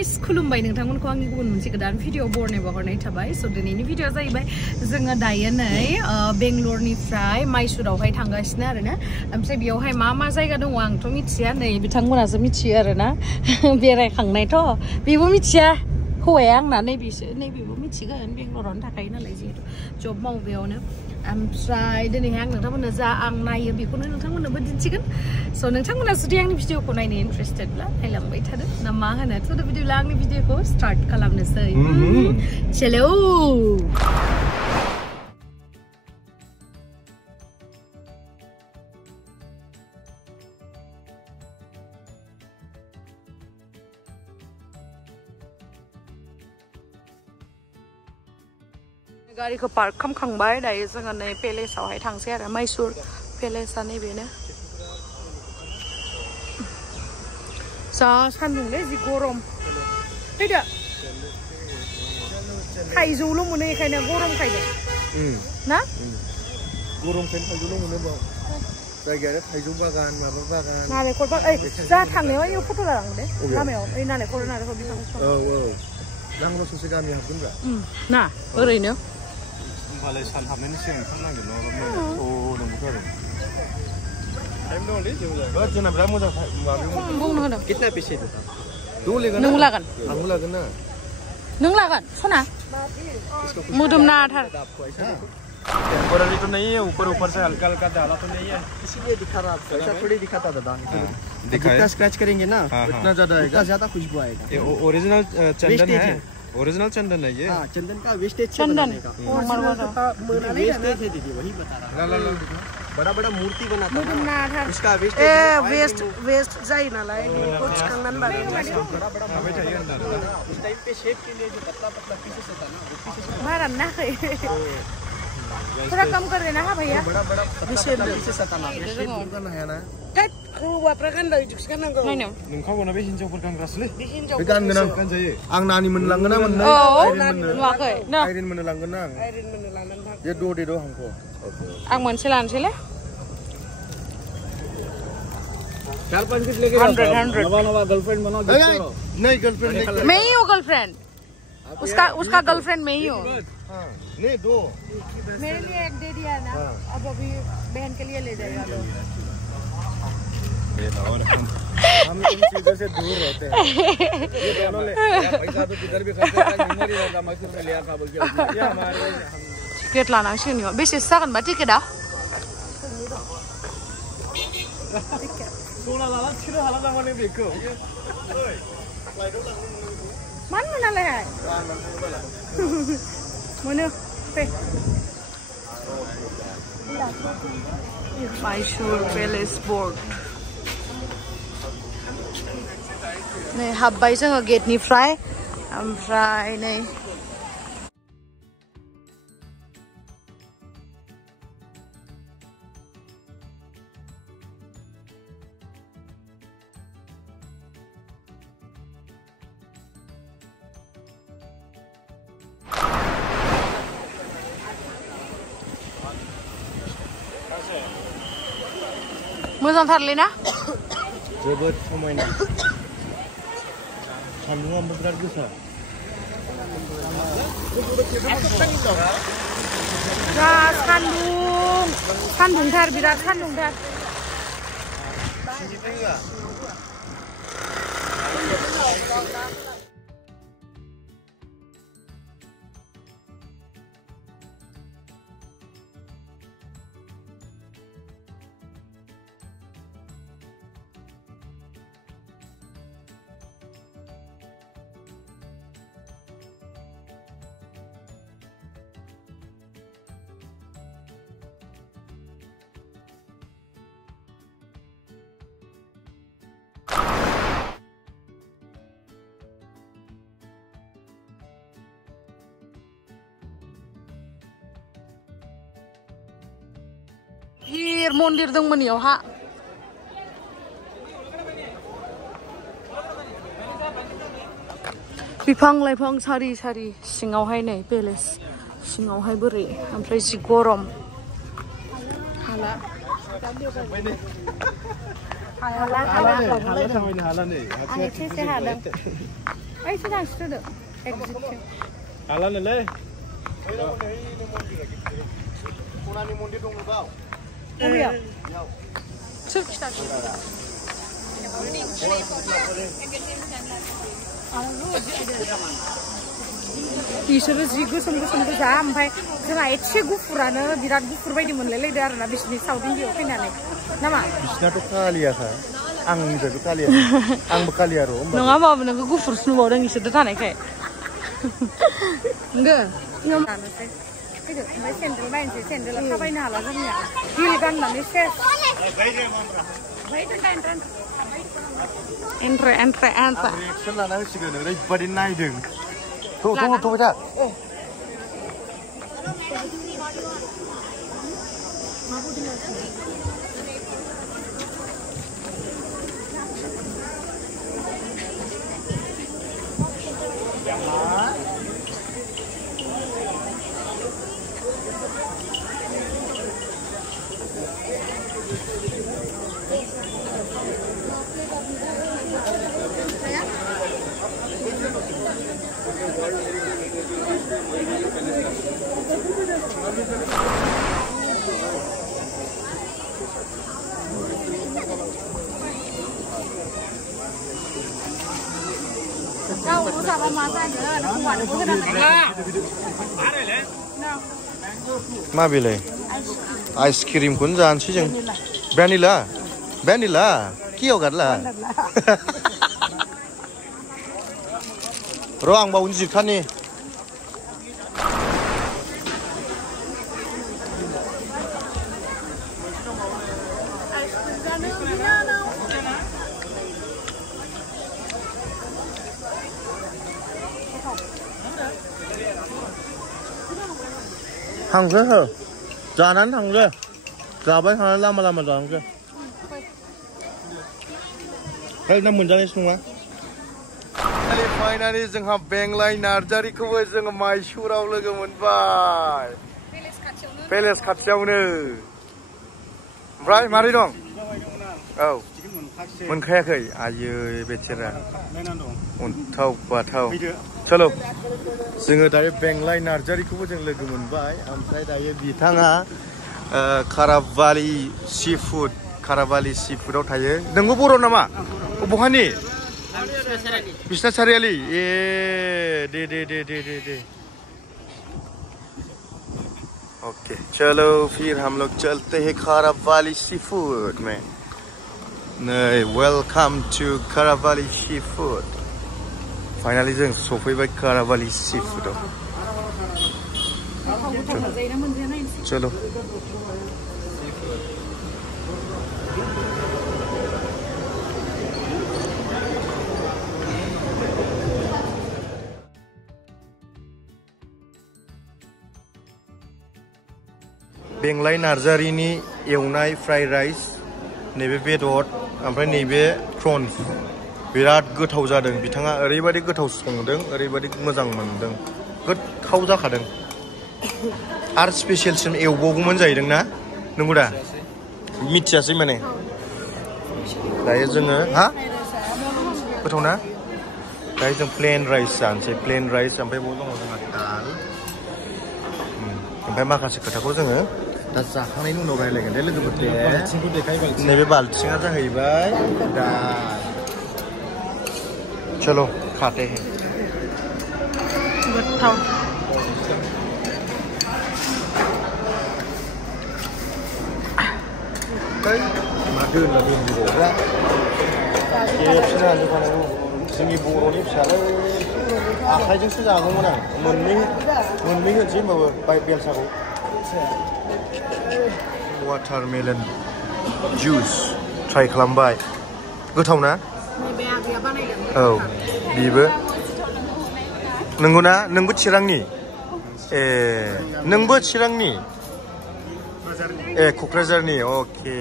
guys, Khulumbai nongthangmonखौ आंनि गुबुन मोनसे गोदान भिडिअ बरनायबा हरनाय थाबाय स दिनैनि भिडिअ जाहैबाय जोङो दायो नै बेंगलरनिफ्राय माइसुरावहाय थांगासिनो आरोना ओमफ्राय बेयावहाय मा जायगा दङ आंथ' मिथिया नै बिथांमोनासो मिथियो आरोना बेरायखांनायथ' बेबो मिथिया हौवाया आंना नैबेबो मिथिगोन बेंगलरावनो थाखायो नालाय जिहेतु जब मावो बेयावनो ओमफ्राय दिनैहाय आं नोंथांमोननो जा आं नायो बेखौनो नोंथांमोननोबो दिन्थिगोन स नोंथांमोना जुदि आंनि भिडिअखौ नायनो इन्ट्रेस्टेडब्ला नायलांबाय थादो ना मा होनो थ' बिदिब्ला आंनि भिडिअखौ स्टार्ट खालामनोसै चलो गारिखौ पार्क खालामखांबाय दायो जोङो नै पेलेसावहाय थांसै आरो माइसुर पेलेसा नैबेनो जा सान्दुंलै जि गरम फैदो थाइजौल' मोनो बेखायनो गरमखायनो ना गरमखायनो थाइजौल' मोनो बाव जायगायानो थाइजौ बागान माबा बागान नालेंखर बागान जा थांनायाव आयौ फट' लानांगौ दे लामायाव ओइ नालेंखर बिफां औ नांगौ ससे गामि हाबगोनब्रा ना ओरैनो होमबालाय सान हाबनायनि सिगां ओंखारनांगोन नङाबा नंगौथ' आरो टाइम दंलै जोंना बिराद मोजां बुंनो होदों कितना पैसे दो लेगोन नों लागोन आंबो लागोन ना नों लागोन सना मोदोमना थार टेम्पोररी तो नहीं है ऊपर से हल्का हल्का डाला तो नहीं है इसीलिए दिखा रहा आपको ऐसा थोड़ी दिखाता दादा जितना स्क्रैच करेंगे ना उतना ज्यादा खुशबू आएगा ये ओरिजिनल चंदन है ओरिजिनल चंदन है ये चंदन का वेस्टेज चंदन वेस्टेज है दीदी वही बता रहा बड़ा बड़ा मूर्ति बनाता है उसका वेस्ट जाई नालाय कुछ कंगन बारे बड़ा हमें चाहिए अंदर उस टाइम पे शेप के लिए जो पतला पतला पीसेस होता है ना वो पीसेस बाहर ना थोड़ा कम कर देना हाँ भैया बड़ा पीसेस आता ना शेप बुkan है ना kat hौवाफ्रा गानबाय बिदिसो गाननांगौ नोंखागौना बे हिनजावफोर गानग्रासोलै बे गानगोन आं गानजायो आं नानि मोननो लांगोन ना मोननो नुवाखै आइरिन मोननो लांगोन आं आइरिन मोननो लांनानै थां ये दे दो हमको आं मोनसे लानोसैले 4-5 पीस लेके 100 नवा गर्लफ्रेंड बनाओ नहीं गर्लफ्रेंड नहीं मैं ही हूँ गर्लफ्रेंड उसका गर्लफ्रेंड मैं ही हूँ नहीं दो मेरे लिए एक दे दिया ना अब अभी बहन के लिए ले जाएगा दो और हम इन चीजों से दूर रहते हैं ये दोनों ले पैसा तो किधर भी खर्च करता मेमोरी होगा मैसूर में लिया था बोल के ये हमारे टिकेट लानांसिगोन बेसेसो जागोनबा टिकेटआ सना लाना थिनो हाला ना माने बेखौ मानो मोनालाय मोनो फै Mysore Palace Board नै हाबबाय जोङो गेटनिफ्राय ओमफ्राय नै मोजांथारलै ना जोबोद समायना सान्दुंआ बिराद गोसा जा सान्दुंथार बिराद सान्दुंथार गिदिर मन्दिर दंमोन इयावहा बिफां लाइफां सारि सारि सिङावहाय नै पेलेस सिङावहाय बोरै ओमफ्राय जि गरम हाला हाला हाला हाला हाला नै आं एसे हादों Ay, sudah sudah. Exit. Alan le. Hwnna'n mondir dong bau. Oh ya. Cuk kita. Biसोरो जि गोसोम गोसोम गोजा ओमफ्राय जोंहा एसे गुफुरानो बिराद गुफुर बायदि मोनलायलायदो आरोना बिसोरनि साउथ इन्डियायाव फैनानै नामा बिसोरनाथ' कालियाखा आंनिफ्रायबो कालिया आंबो कालिया र' नङा होमबाबो नोंखौ गुफुरसो नुबावदों इसोरजों थानायखाय नंगौ जानोसै फैदो ओमफ्राय सेन्देल बायनोसै सेन्देला थाबायनो हाला जोंनिया हिल गाननानै सेस एन्ट्रे रिएक्सन लाना होसिगोन ओरैबादि नायदों थ'बाय था मा बेलाय आइसक्रिमखौनो जानोसै जों भेनिला कियाव गारला र' आं बावनो जिरखानि थांसै हो जानानै थांसै जाबाय थानानै लामा लामा जालांसै दा मोनजानायसो नङा फाइनालि जोंहा बेंलाय नार्जारिखौबो जोङो माइसुराव लोगो मोनबाय पेलेस खाथियावनो ओमफ्राय मारै दं औ मोनखायाखै आयै बेचेरा अन्थाव बाथाव चलो जोङो दायो बेंलाय नार्जारिखौबो जों लोगो मोनबाय ओमफ्राय दायो बिथाङा खाराबालि सि फुडआव थायो नोंबो बर' नामा बहानि बिसना सारियाली ए दे ओके चलो फिर हम लोग चलते हैं खाराबाली सी फूड में नहीं वेलकम टू खाराबाली सी फूड फाइनली जों सफैबाय खाराबाली सी फूडआव चलो बेंलाय नार्जारिनि एवनाय फ्राइड राइस नैबे बेदर ओमफ्राय नैबे प्रन्स बिराद गोथाव जादों बिथाङा ओरैबायदि गोथाव संदों ओरैबायदि मोजां मोनदों गोथाव जाखादों आरो स्पेशेलसिम एवबावगौमोन जाहैदों ना नंगौ दा मिथियासै माने दायो जोङो हा गोथाव ना दायो जों प्लेन राइस जानोसै प्लेन राइस ओमफ्राय बाव दङ जोंहा दाल ओमफ्राय माखासे खोथाखौ जोङो दा जाखांनायनि उनाव रायलायगोन दे लोगोफोर नैबे बाल्थिङा जाहैबाय दा चलो खाते हैं गोथाव माथो होनना बुंबावब्रा खेबसेनो हानजोबखानांगौ जोंनि बर'नि फिसालै आखाइजोंसो जागौमोन आं मोननै होनसै होनबाबो बेलसाखौ वाटारमेलन जुइस ट्राइ खालामबाय गोथाव ना औ बेबो नंगौना नोंबो चिरांनि ए नोंबो चिरांनि ए क'क्राझारनि अके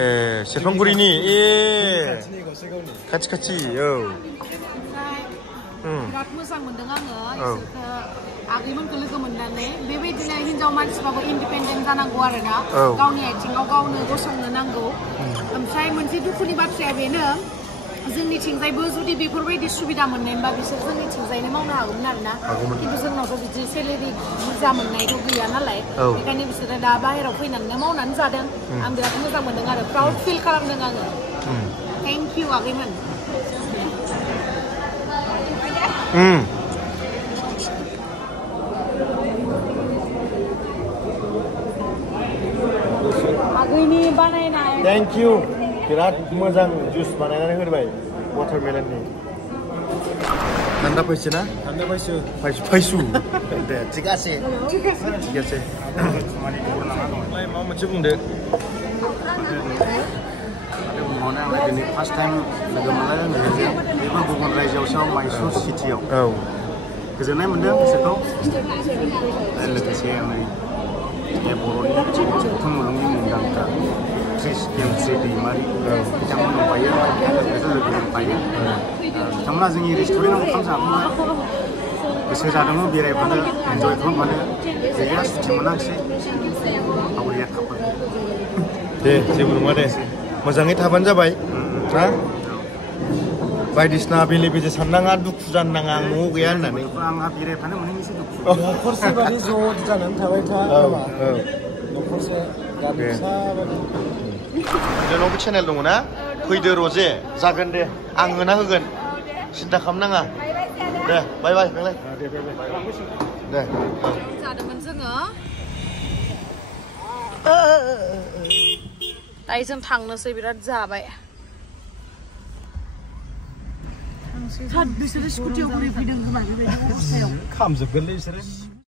ए सेरफांगुरिनि ए खाथि औ बिराद मोजां मोनदों आङो इसोरखौ आगैमोनखौ लोगो मोननानै बेबायदिनो हिनजाव मानसिबाबो इन्डिपेन्डेन्ट जानांगौ आरोना गावनि आथिङाव गावनो गसंनो नांगौ ओमफ्राय मोनसे दुखुनि बाथ्राया बेनो जोंनिथिंजायबो जुदि बेफोरबायदि सुबिदा मोननायबा बिसोर जोंनिथिंजायनो मावनो हागौमोन आरोना खिन्थु जोंनावथ' बिदि सेलेरि बुरजा मोननायथ' गैया नालाय बेखायनो बिसोरो दा बाहेरायाव फैनानै मावनानै जादों आं बिराद मोजां मोनदों आरो प्राउड फिल खालामदों आङो थेंक इउ आगैमोन आगैनि बानायनाय थेंक इउ बिराद मोजां जुस बानायनानै होबाय वाटारमेलननि ঠান্ডা পাইছে না ঠান্ডা পাইছো পাইছো দে ঠিক আছে ঠিক আছে মানি খবর নামা दं मा मोनसे बुंदो बुंनानै आं दिनै फार्स्ट टाइम लोगो मोनलायदों बेबो गुबुन रायजोआवसो माइसुर सिटियाव गोजोननाय मोनदों गोसोखौ लोगोसे आङो बे बर'नि गौथुम मुलुगनि मुंदांखा श्री दैमारि बिथांमोन दंफायो लोगो दंफायो बिथांमोना जोंनि रेस्टुरेन्टआव ओंखाम जाफैबाय गोसो जादोंमोन बेरायफानो एन्जय खालामफानो गैया सुथि मोनाखिसै आवलिया थाबाय दे जेबो नङा दे मोजाङै थाबानो जाबाय ना बायदिसिना बेले बेजे साननाङा दुखु जानो नाङा आं न'आव गैया होननानै आंहा बेरायफानो मोनैनिसो दुखु न'खरसे बादि ज' जानानै थाबाय था न'खरसे गामि फिसा बादि जोंनावबो चेनेल दङ ना फैदो रजे जागोन दे आं होना होगोन सिन्था खालामनाङा दे बाय बाय बेंलाय दे जादोंमोन जोङो दायो जों थांनोसै बिराद जाबाय बिसोरो स्कुटियाव बोरै फैदों खोमा बेबायदि अबस्थायाव खामजोबगोनलै बिसोरो